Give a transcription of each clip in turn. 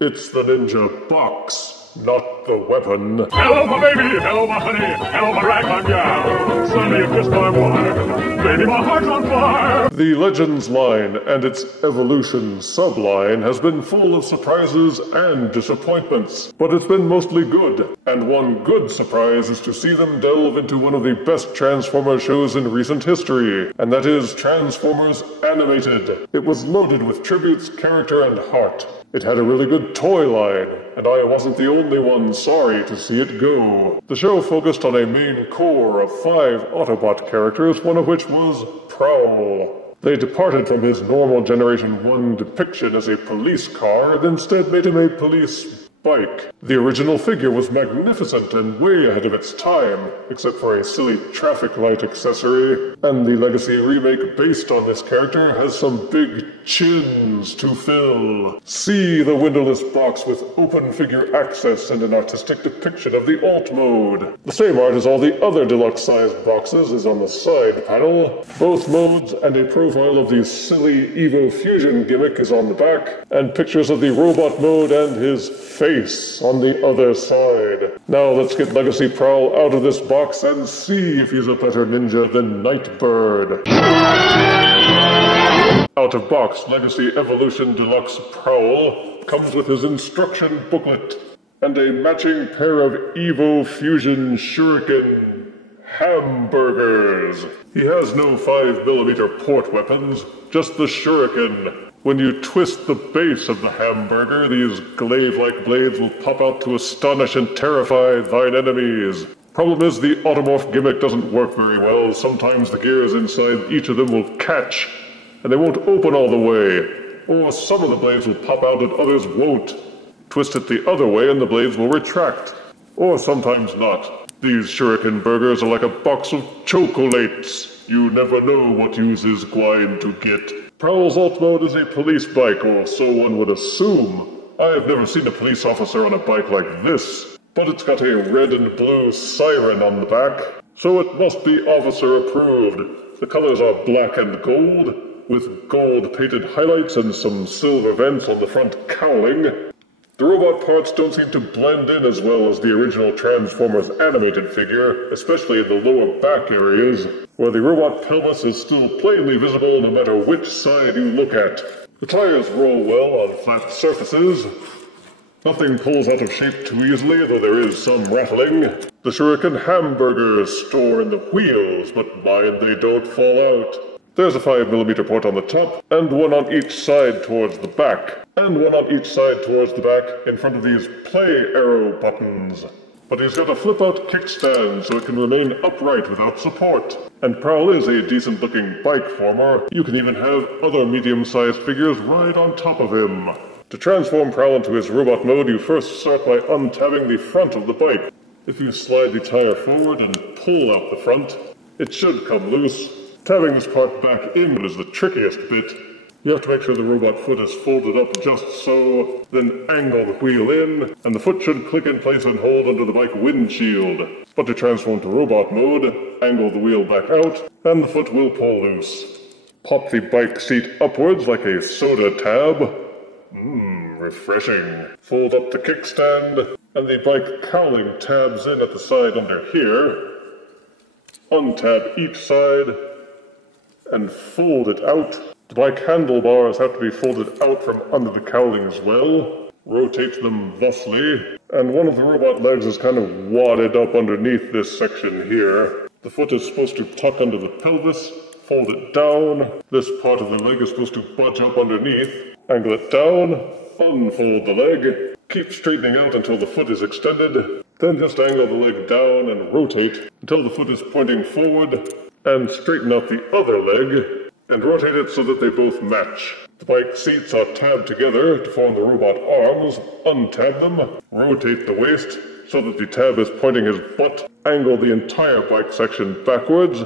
It's the ninja box, not the weapon. Hello, my baby! Hello, my honey! Hello, my ragtime gal! Suddenly you kissed my wife! Baby, my heart's on fire! The Legends line and its Evolution subline has been full of surprises and disappointments, but it's been mostly good. And one good surprise is to see them delve into one of the best Transformers shows in recent history, and that is Transformers Animated. It was loaded with tributes, character, and heart. It had a really good toy line, and I wasn't the only one sorry to see it go. The show focused on a main core of 5 Autobot characters, one of which was Prowl. They departed from his normal Generation 1 depiction as a police car and instead made him a police bike. The original figure was magnificent and way ahead of its time, except for a silly traffic light accessory. And the Legacy remake based on this character has some big chins to fill. See the windowless box with open figure access and an artistic depiction of the alt mode. The same art as all the other deluxe sized boxes is on the side panel. Both modes and a profile of the silly Evo Fusion gimmick is on the back, and pictures of the robot mode and his face on the other side. Now let's get Legacy Prowl out of this box and see if he's a better ninja than Nightbird. Out of box, Legacy Evolution Deluxe Prowl comes with his instruction booklet and a matching pair of Evo Fusion Shuriken hamburgers. He has no 5mm port weapons, just the Shuriken. When you twist the base of the hamburger, these glaive-like blades will pop out to astonish and terrify thine enemies. Problem is, the automorph gimmick doesn't work very well. Sometimes the gears inside each of them will catch, and they won't open all the way. Or some of the blades will pop out and others won't. Twist it the other way and the blades will retract. Or sometimes not. These Shuriken burgers are like a box of chocolates. You never know what use is going to get. Prowl's alt mode is a police bike, or so one would assume. I've never seen a police officer on a bike like this, but it's got a red and blue siren on the back, so it must be officer approved. The colors are black and gold, with gold painted highlights and some silver vents on the front cowling. The robot parts don't seem to blend in as well as the original Transformers animated figure, especially in the lower back areas, where the robot pelvis is still plainly visible no matter which side you look at. The tires roll well on flat surfaces. Nothing pulls out of shape too easily, though there is some rattling. The Shuriken hamburgers store in the wheels, but mind they don't fall out. There's a 5mm port on the top, and one on each side towards the back, and one on each side towards the back in front of these play arrow buttons. But he's got a flip-out kickstand so it can remain upright without support. And Prowl is a decent-looking bike former. You can even have other medium-sized figures ride on top of him. To transform Prowl into his robot mode, you first start by untabbing the front of the bike. If you slide the tire forward and pull out the front, it should come loose. Tabbing this part back in is the trickiest bit. You have to make sure the robot foot is folded up just so, then angle the wheel in, and the foot should click in place and hold under the bike windshield. But to transform to robot mode, angle the wheel back out, and the foot will pull loose. Pop the bike seat upwards like a soda tab. Refreshing. Fold up the kickstand, and the bike cowling tabs in at the side under here. Untab each side, and fold it out. The bike handlebars have to be folded out from under the cowling as well. Rotate them thusly, and one of the robot legs is kind of wadded up underneath this section here. The foot is supposed to tuck under the pelvis, fold it down. This part of the leg is supposed to budge up underneath. Angle it down, unfold the leg, keep straightening out until the foot is extended, then just angle the leg down and rotate until the foot is pointing forward, and straighten out the other leg, and rotate it so that they both match. The bike seats are tabbed together to form the robot arms. Untab them, rotate the waist so that the tab is pointing his butt. Angle the entire bike section backwards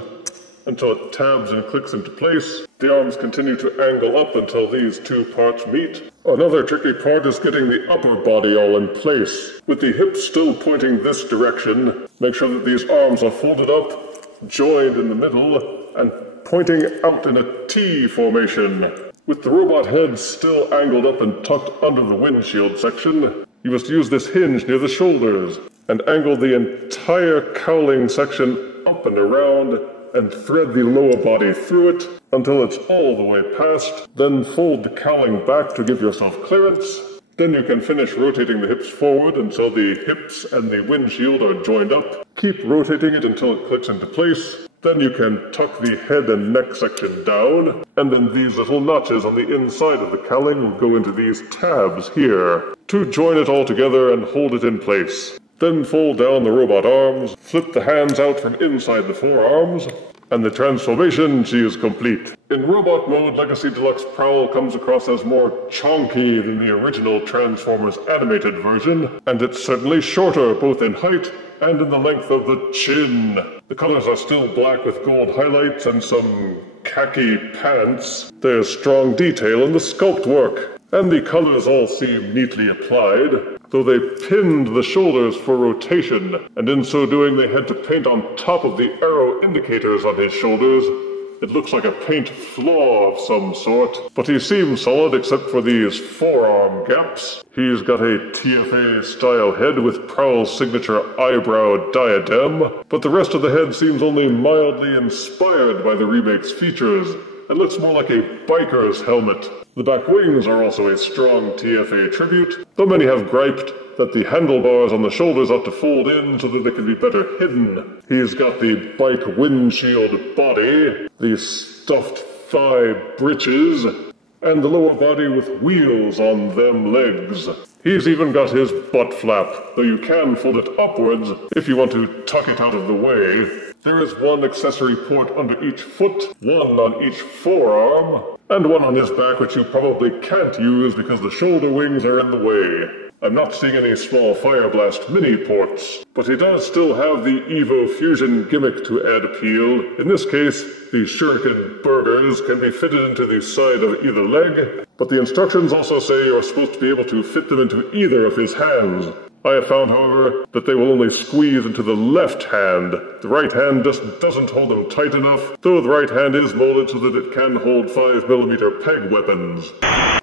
until it tabs and clicks into place. The arms continue to angle up until these two parts meet. Another tricky part is getting the upper body all in place. With the hips still pointing this direction, make sure that these arms are folded up, joined in the middle, and pointing out in a T formation. With the robot head still angled up and tucked under the windshield section, you must use this hinge near the shoulders and angle the entire cowling section up and around and thread the lower body through it until it's all the way past. Then fold the cowling back to give yourself clearance. Then you can finish rotating the hips forward until the hips and the windshield are joined up. Keep rotating it until it clicks into place. Then you can tuck the head and neck section down, and then these little notches on the inside of the cowling will go into these tabs here to join it all together and hold it in place. Then fold down the robot arms, flip the hands out from inside the forearms, and the transformation, she is complete. In robot mode, Legacy Deluxe Prowl comes across as more chonky than the original Transformers animated version, and it's certainly shorter both in height and in the length of the chin. The colors are still black with gold highlights and some khaki pants. There's strong detail in the sculpt work, and the colors all seem neatly applied, though they pinned the shoulders for rotation, and in so doing they had to paint on top of the arrow indicators on his shoulders. It looks like a paint flaw of some sort, but he seems solid except for these forearm gaps. He's got a TFA style head with Prowl's signature eyebrow diadem, but the rest of the head seems only mildly inspired by the remake's features, and looks more like a biker's helmet. The back wings are also a strong TFA tribute, though many have griped that the handlebars on the shoulders ought to fold in so that they can be better hidden. He's got the bike windshield body, the stuffed thigh breeches, and the lower body with wheels on them legs. He's even got his butt flap, though you can fold it upwards if you want to tuck it out of the way. There is one accessory port under each foot, one on each forearm, and one on his back which you probably can't use because the shoulder wings are in the way. I'm not seeing any small Fire Blast mini ports, but he does still have the Evo Fusion gimmick to add appeal. In this case, the Shuriken burgers can be fitted into the side of either leg, but the instructions also say you're supposed to be able to fit them into either of his hands. I have found, however, that they will only squeeze into the left hand. The right hand just doesn't hold them tight enough, though the right hand is molded so that it can hold 5mm peg weapons.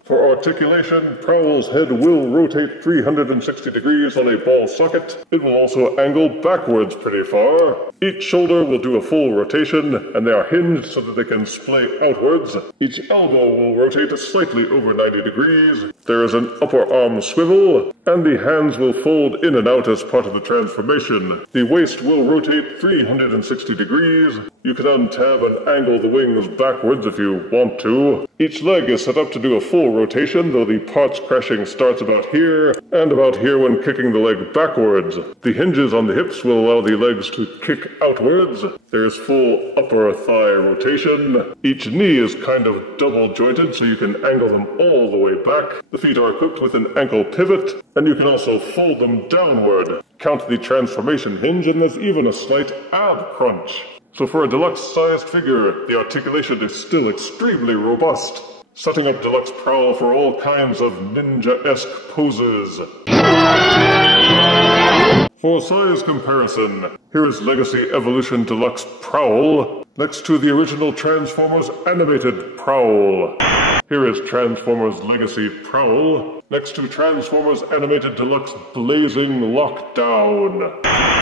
For articulation, Prowl's head will rotate 360 degrees on a ball socket. It will also angle backwards pretty far. Each shoulder will do a full rotation, and they are hinged so that they can splay outwards. Each elbow will rotate slightly over 90 degrees. There is an upper arm swivel, and the hands will fold in and out as part of the transformation. The waist will rotate 360 degrees. You can untab and angle the wings backwards if you want to. Each leg is set up to do a full rotation, though the parts crashing starts about here and about here when kicking the leg backwards. The hinges on the hips will allow the legs to kick outwards. There's full upper thigh rotation. Each knee is kind of double jointed so you can angle them all the way back. The feet are equipped with an ankle pivot, and you can also fold them downward. Count the transformation hinge, and there's even a slight ab crunch. So for a deluxe-sized figure, the articulation is still extremely robust, setting up Deluxe Prowl for all kinds of ninja-esque poses. For size comparison, here is Legacy Evolution Deluxe Prowl next to the original Transformers Animated Prowl. Here is Transformers Legacy Prowl next to Transformers Animated Deluxe Blazing Lockdown.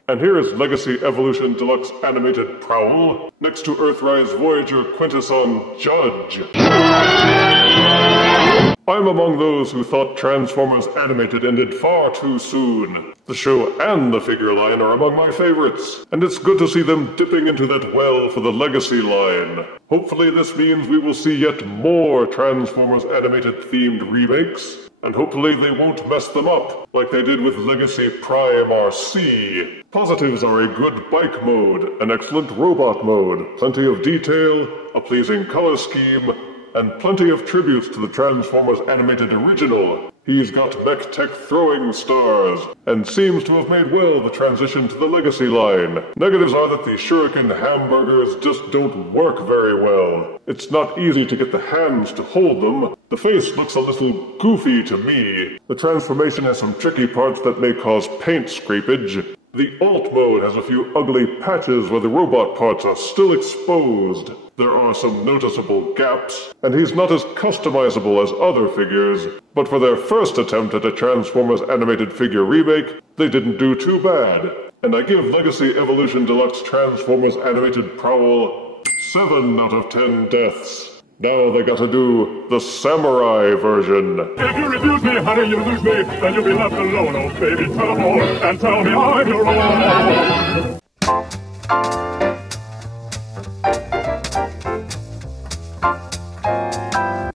And here is Legacy Evolution Deluxe Animated Prowl next to Earthrise Voyager Quintesson Judge. I'm among those who thought Transformers Animated ended far too soon. The show and the figure line are among my favorites, and it's good to see them dipping into that well for the Legacy line. Hopefully this means we will see yet more Transformers Animated themed remakes, and hopefully they won't mess them up like they did with Legacy Prime RC. Positives are a good bike mode, an excellent robot mode, plenty of detail, a pleasing color scheme, and plenty of tributes to the Transformers Animated original. He's got mech tech throwing stars, and seems to have made well the transition to the Legacy line. Negatives are that the Shuriken hamburgers just don't work very well. It's not easy to get the hands to hold them. The face looks a little goofy to me. The transformation has some tricky parts that may cause paint scrapage, The alt mode has a few ugly patches where the robot parts are still exposed. There are some noticeable gaps, and he's not as customizable as other figures, but for their first attempt at a Transformers animated figure remake, they didn't do too bad. And I give Legacy Evolution Deluxe Transformers Animated Prowl 7 out of 10 deaths. Now they gotta do the samurai version. If you refuse me, honey, you lose me. Then you'll be left alone, oh baby. Tell them all and tell me I'm your own.